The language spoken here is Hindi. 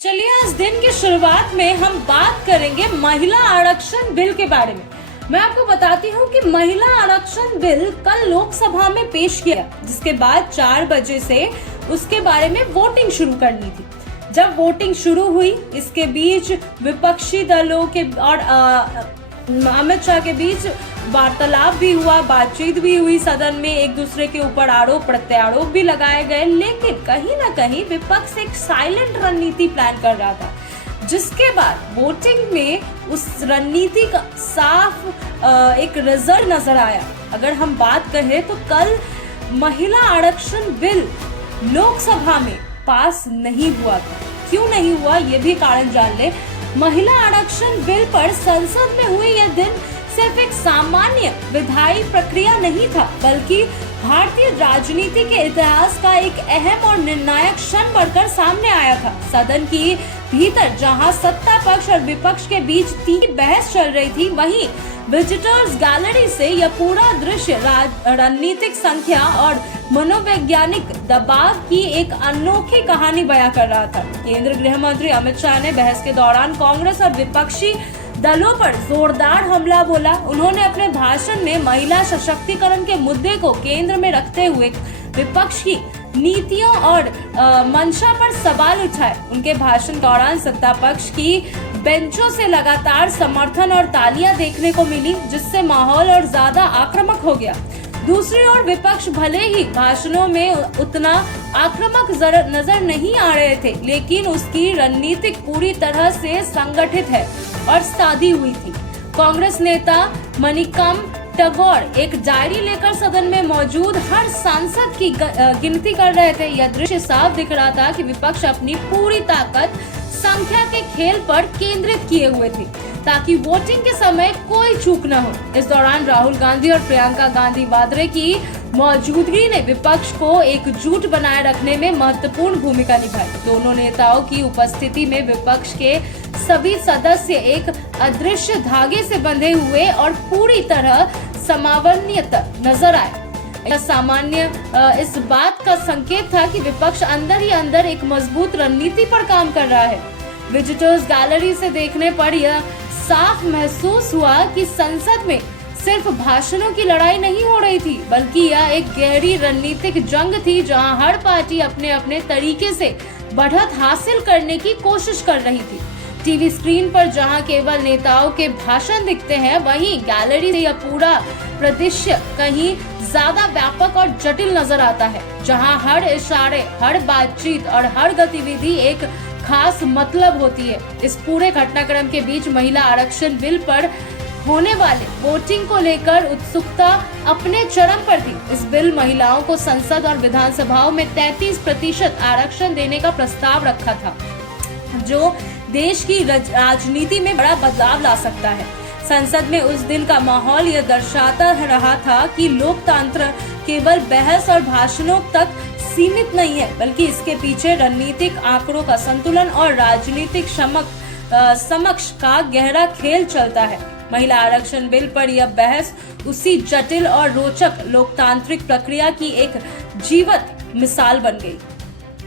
चलिए आज दिन की शुरुआत में हम बात करेंगे महिला आरक्षण बिल के बारे में। मैं आपको बताती हूँ कि महिला आरक्षण बिल कल लोकसभा में पेश किया, जिसके बाद 4 बजे से उसके बारे में वोटिंग शुरू करनी थी। जब वोटिंग शुरू हुई, इसके बीच विपक्षी दलों के और अमित शाह के बीच वार्तालाप भी हुआ, बातचीत भी हुई सदन में, एक दूसरे के ऊपर आरोप प्रत्यारोप भी लगाए गए। लेकिन कहीं ना कहीं विपक्ष एक साइलेंट रणनीति प्लान कर रहा था, जिसके बाद वोटिंग में उस रणनीति का साफ एक रिजल्ट नजर आया। अगर हम बात करें तो कल महिला आरक्षण बिल लोकसभा में पास नहीं हुआ था। क्यों नहीं हुआ, ये भी कारण जान ले। महिला आरक्षण बिल पर संसद में हुए यह दिन सिर्फ एक सामान्य विधायी प्रक्रिया नहीं था, बल्कि भारतीय राजनीति के इतिहास का एक अहम और निर्णायक क्षण बनकर सामने आया था। सदन के भीतर जहां सत्ता पक्ष और विपक्ष के बीच तीखी बहस चल रही थी, वहीं विजिटर्स गैलरी से यह पूरा दृश्य रणनीतिक संख्या और मनोवैज्ञानिक दबाव की एक अनोखी कहानी बयां कर रहा था। केंद्रीय गृह मंत्री अमित शाह ने बहस के दौरान कांग्रेस और विपक्षी दलों पर जोरदार हमला बोला। उन्होंने अपने भाषण में महिला सशक्तिकरण के मुद्दे को केंद्र में रखते हुए विपक्ष की नीतियों और मंशा पर सवाल उठाए। उनके भाषण दौरान सत्ता पक्ष की बेंचों से लगातार समर्थन और तालियां देखने को मिली, जिससे माहौल और ज्यादा आक्रामक हो गया। दूसरी ओर विपक्ष भले ही भाषणों में उतना आक्रामक नजर नहीं आ रहे थे, लेकिन उसकी रणनीति पूरी तरह से संगठित है और साधी हुई थी। कांग्रेस नेता मणिकम टैगोर एक डायरी लेकर सदन में मौजूद हर सांसद की गिनती कर रहे थे। यह दृश्य साफ दिख रहा था कि विपक्ष अपनी पूरी ताकत संख्या के खेल पर केंद्रित किए हुए थे, ताकि वोटिंग के समय कोई चूक न हो। इस दौरान राहुल गांधी और प्रियंका गांधी वाड्रा की मौजूदगी ने विपक्ष को एकजुट बनाए रखने में महत्वपूर्ण भूमिका निभाई। दोनों नेताओं की उपस्थिति में विपक्ष के सभी सदस्य एक अदृश्य धागे से बंधे हुए और पूरी तरह समावरणीय नजर आए। यह सामान्य इस बात का संकेत था कि विपक्ष अंदर ही अंदर एक मजबूत रणनीति पर काम कर रहा है। विजिटर्स गैलरी से देखने पर यह साफ महसूस हुआ कि संसद में सिर्फ भाषणों की लड़ाई नहीं हो रही थी, बल्कि यह एक गहरी रणनीतिक जंग थी, जहां हर पार्टी अपने अपने तरीके से बढ़त हासिल करने की कोशिश कर रही थी। टीवी स्क्रीन पर जहां केवल नेताओं के भाषण दिखते हैं, वहीं गैलरी से यह पूरा परिदृश्य कहीं ज्यादा व्यापक और जटिल नजर आता है, जहां हर इशारे, हर बातचीत और हर गतिविधि एक खास मतलब होती है। इस पूरे घटनाक्रम के बीच महिला आरक्षण बिल पर होने वाले वोटिंग को लेकर उत्सुकता अपने चरम पर थी। इस बिल महिलाओं को संसद और विधानसभाओं में 33% आरक्षण देने का प्रस्ताव रखा था, जो देश की राजनीति में बड़ा बदलाव ला सकता है। संसद में उस दिन का माहौल यह दर्शाता रहा था कि लोकतंत्र केवल बहस और भाषणों तक सीमित नहीं है, बल्कि इसके पीछे रणनीतिक आंकड़ों का संतुलन और राजनीतिक समक्ष का गहरा खेल चलता है। महिला आरक्षण बिल पर यह बहस उसी जटिल और रोचक लोकतांत्रिक प्रक्रिया की एक जीवंत मिसाल बन गई।